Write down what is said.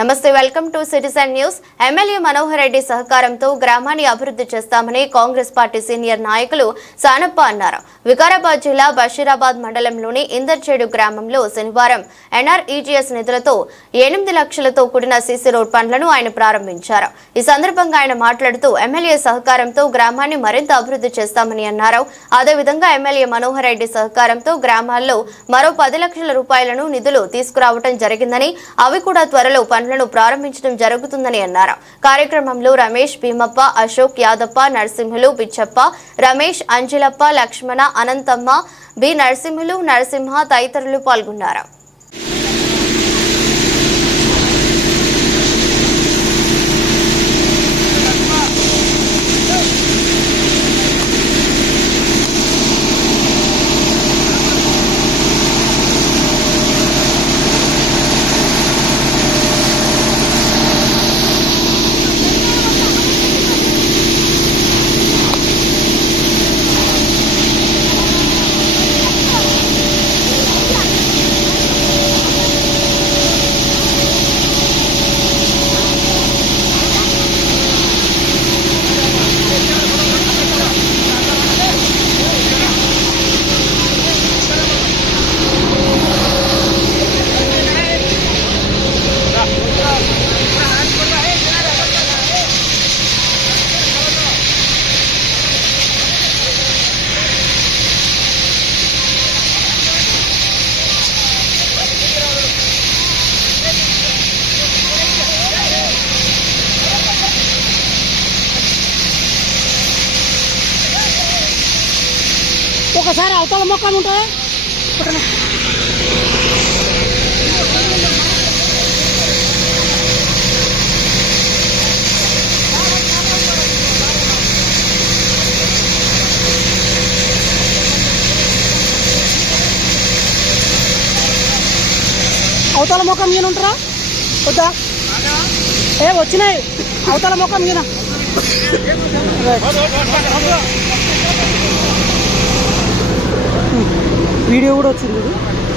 నమస్తే, welcome to citizen news. MLA Manohar Reddy సహకారంతో గ్రామాన్ని అభివృద్ధి చేస్తామని కాంగ్రెస్ పార్టీ సీనియర్ నాయకులు సానప్ప అన్నారు. వికారాబాద్ జిల్లా బషీరాబాద్ మండలంలోని ఇందర్చేడు గ్రామంలో శనివారం ఎన్ఆర్ఈజీఎస్ నిధులతో 8 లక్షలతో కూడిన సీసీ రోడ్ పనులను ఆయన ప్రారంభించారు. ఈ సందర్భంగా ఆయన మాట్లాడుతూ ఎమ్మెల్యే సహకారంతో గ్రామాన్ని మరింత అభివృద్ధి చేస్తామని అన్నారు. అదేవిధంగా ఎమ్మెల్యే మనోహర్ రెడ్డి సహకారంతో గ్రామాల్లో మరో 10 లక్షల రూపాయలను నిధులు తీసుకురావడం జరిగిందని, అవి కూడా త్వరలో పనులను ప్రారంభించడం జరుగుతుందని అన్నారు. కార్యక్రమంలో రమేష్, భీమప్ప, అశోక్, యాదప్ప, నరసింహులు, బిచ్చప్ప, రమేష్, అంజలప్ప, లక్ష్మణ, అనంతమ్మ, బి నరసింహులు, నరసింహ తదితరులు పాల్గొన్నారు. ఒకసారి అవతల మొక్కలు ఉంటాయి. అవతల మొక్కం మీద ఉంటారా? వద్దా? వచ్చినాయి అవతల మొక్కం మీద. వీడియో కూడా వచ్చింది.